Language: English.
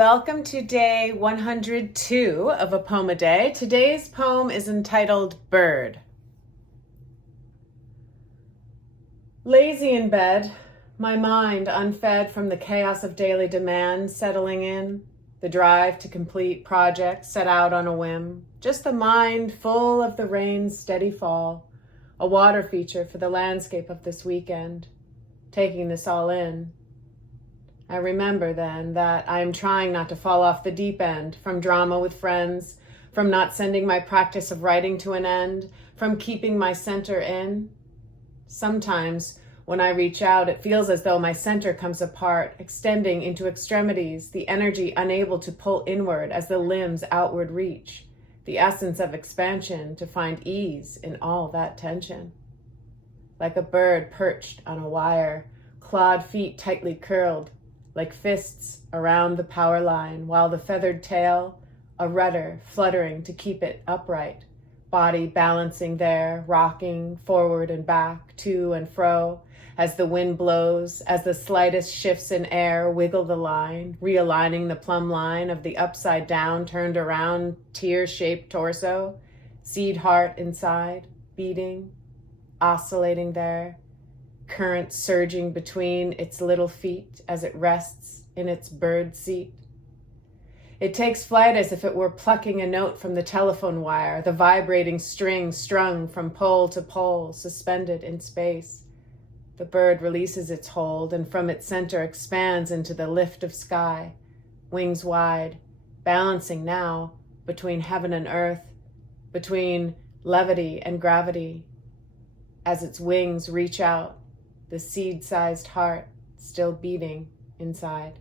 welcome to day 102 of A Poem a Day. Today's poem is entitled Bird. Lazy in bed, my mind unfed from the chaos of daily demand settling in, the drive to complete projects set out on a whim, just the mind full of the rain's steady fall, a water feature for the landscape of this weekend, taking this all in. I remember then that I am trying not to fall off the deep end, from drama with friends, from not sending my practice of writing to an end, from keeping my center in. Sometimes when I reach out, it feels as though my center comes apart, extending into extremities, the energy unable to pull inward as the limbs outward reach, the essence of expansion to find ease in all that tension. Like a bird perched on a wire, clawed feet tightly curled, like fists around the power line, while the feathered tail, a rudder fluttering to keep it upright, body balancing there, rocking forward and back, to and fro, as the wind blows, as the slightest shifts in air wiggle the line, realigning the plumb line of the upside down, turned around, tear-shaped torso, seed heart inside, beating, oscillating there, current surging between its little feet as it rests in its bird seat. It takes flight as if it were plucking a note from the telephone wire, the vibrating string strung from pole to pole, suspended in space. The bird releases its hold and from its center expands into the lift of sky, wings wide, balancing now between heaven and earth, between levity and gravity. As its wings reach out, the seed-sized heart still beating inside.